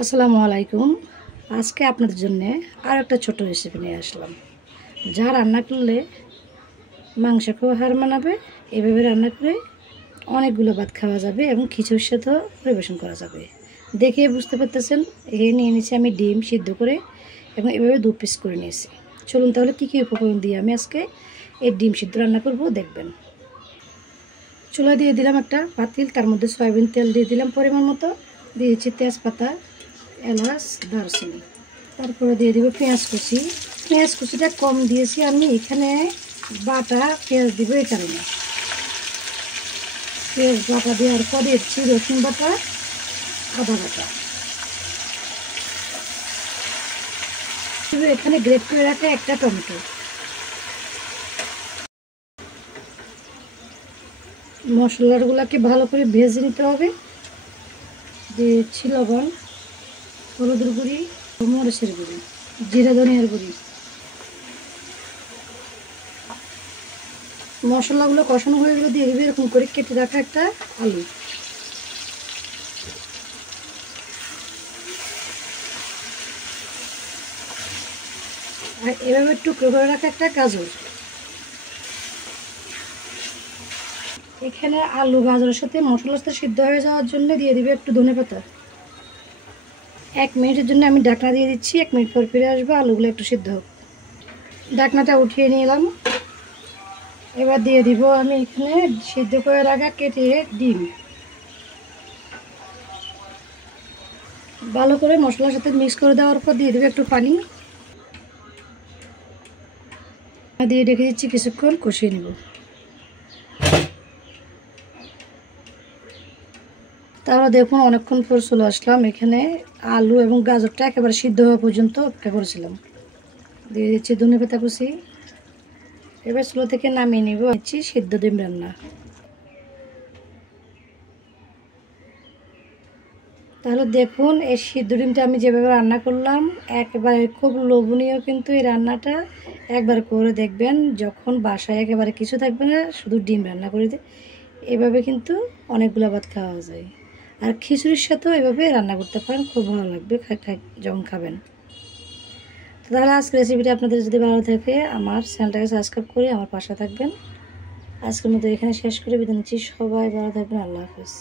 আসসালামু আলাইকুম। আজকে আপনাদের জন্য আর একটা ছোট রেসিপি নিয়ে আসলাম, যা রান্না করলে মাংসকেও হার মানাবে। এভাবে রান্না করে অনেকগুলো ভাত খাওয়া যাবে এবং খিচুড়ির সাথেও পরিবেশন করা যাবে। দেখে বুঝতে পারতেছেন, এখানে নিয়ে নিয়েছি আমি ডিম সিদ্ধ করে এবং এভাবে 2 পিস করে নিয়েছি। চলুন তাহলে কী কী উপকরণ দিয়ে আমি আজকে এই ডিম সিদ্ধ রান্না করব দেখবেন। চুলা দিয়ে দিলাম একটা পাতিল, তার মধ্যে সয়াবিন তেল দিয়ে দিলাম পরিমাণ মতো, দিয়েছি তেজপাতা, এলাচ, দারচিনি, তারপরে দিয়ে দিব পেঁয়াজ কুচি। পেঁয়াজ কুচিটা কম দিয়েছি আমি, এখানে বাটা পেঁয়াজ দিব এই কারণে। পেঁয়াজ বাটা দেওয়ার পর দিচ্ছি রসুন বাটা, আদা বাটা। এখানে গ্রেট করে রাখা একটা টমেটো। মশলাগুলোকে ভালো করে ভেজে নিতে হবে। দিয়েছি লবণ, হলুদের গুঁড়ি, মরিচের গুঁড়ি, জিরা ধনিয়ার গুঁড়ি। মশলাগুলো কষানো হয়ে গেলে দিয়ে দেবে এরকম করে কেটে রাখা একটা আলু। আর এভাবে টুকরো করে রাখা একটা গাজর। এখানে আলু গাজরের সাথে মশলার সাথে সিদ্ধ হয়ে যাওয়ার জন্য দিয়ে দিবে একটু ধনেপাতা। 1 মিনিটের জন্য আমি ঢাকনা দিয়ে দিচ্ছি। 1 মিনিট পর ফিরে আসবো, আলুগুলো একটু সিদ্ধ হোক। ঢাকনাটা উঠিয়ে নিলাম। এবার দিয়ে দিব আমি এখানে সিদ্ধ করে রাখা কেটে ডিম। ভালো করে মশলার সাথে মিক্স করে দেওয়ার পর দিয়ে দেবে একটু পানি দিয়ে রেখে দিচ্ছি, কিছুক্ষণ কষিয়ে নেব। তাহলে দেখুন অনেকক্ষণ পর চলে আসলাম। এখানে আলু এবং গাজরটা একেবারে সিদ্ধ হওয়া পর্যন্ত অপেক্ষা করেছিলাম। দিয়ে দিচ্ছি ধনেপাতা কুচি। এবার চুলা থেকে নামিয়ে নেব। দিচ্ছি সিদ্ধ ডিম রান্না। তাহলে দেখুন এই সিদ্ধ ডিমটা আমি যেভাবে রান্না করলাম একেবারে খুব লোভনীয়, কিন্তু এই রান্নাটা একবার করে দেখবেন। যখন বাসায় একেবারে কিছু থাকবে না, শুধু ডিম রান্না করে এভাবে কিন্তু অনেকগুলো ভাত খাওয়া যায়। আর খিচুড়ির সাথেও এভাবে রান্না করতে পারেন, খুব ভালো লাগবে যখন খাবেন। তাহলে আজকের রেসিপিটা আপনাদের যদি ভালো থাকে আমার চ্যানেলটাকে সাবস্ক্রাইব করে আমার পাশে থাকবেন। আজকের মতো এখানে শেষ করে বিদায় নিচ্ছি। সবাই ভালো থাকবেন। আল্লাহ হাফেজ।